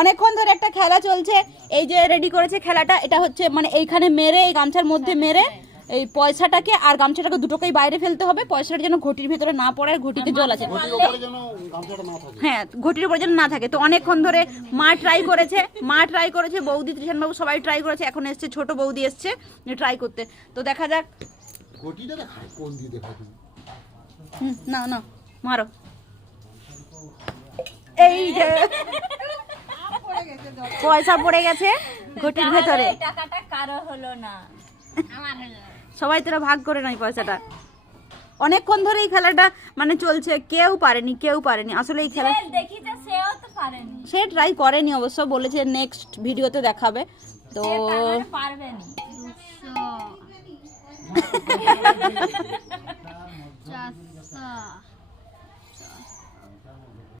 অনেকক্ষণ ধরে একটা খেলা চলছে, এই যে রেডি করেছে খেলাটা, এটা হচ্ছে মানে এইখানে মেরে এই গামছার মধ্যে মেরে এই পয়সাটাকে আর গামছাটাকে দুটোকেই বাইরে ফেলতে হবে, পয়সাটা যেন ঘটির ভেতরে না পড়ে, আর ঘটিতে জল আছে, হ্যাঁ ঘটির উপরে যেন না থাকে। তো অনেকক্ষণ ধরে মা ট্রাই করেছে, বৌদি ত্রিশানবাবু সবাই ট্রাই করেছে, এখন এসছে ছোট বৌদি এসছে ট্রাই করতে। তো দেখা যাক। না না মারো, এই যে পয়সা পড়ে গেছে ঘটির ভেতরে, টাকাটা কারো হলো না, সবাই তোরা ভাগ করে নাই পয়সাটা। অনেকক্ষণ ধরে এই খেলাটা মানে চলছে, কেউ পারেনি আসলে এই খেলা। সে ট্রাই করেনি অবশ্য, বলেছে নেক্সট ভিডিওতে দেখাবে। তো পারবেনি